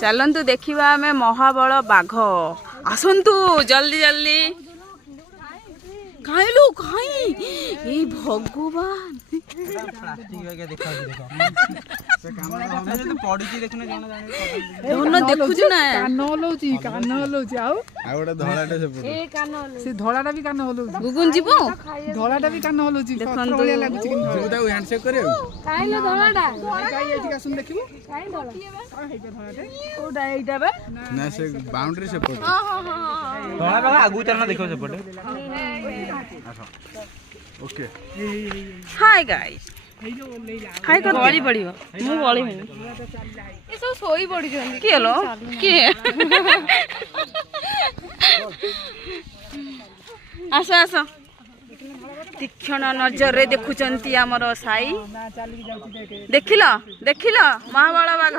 चलतु देखा आम महाबल बाघ आसतु जल्दी जल्दी खाइलु खाई भगवान देखुच ना कान हलाउची से धलाटा भी कान हलाउची गुगुन जीवो धलाटा भी कान हलाउची देखंतु लागुची किन जोदाउ हैंडशेक करे काइलो धलाटा काई एठी का सुन देखिबो काई धला आ हेबे धलाटे ओडा एटा बे ना से बाउंड्री से पड़े हां हां हां धला बाघ आगु चलना देखो से पटे ओके हाय गाइस हाय कर गली पड़ियो मु गली में ए सब सोई पड़ी जंदी के लो के आस आस तीक्षण नजर रे देखुचंती हमर साई देखिल देखिल महाबल बाघ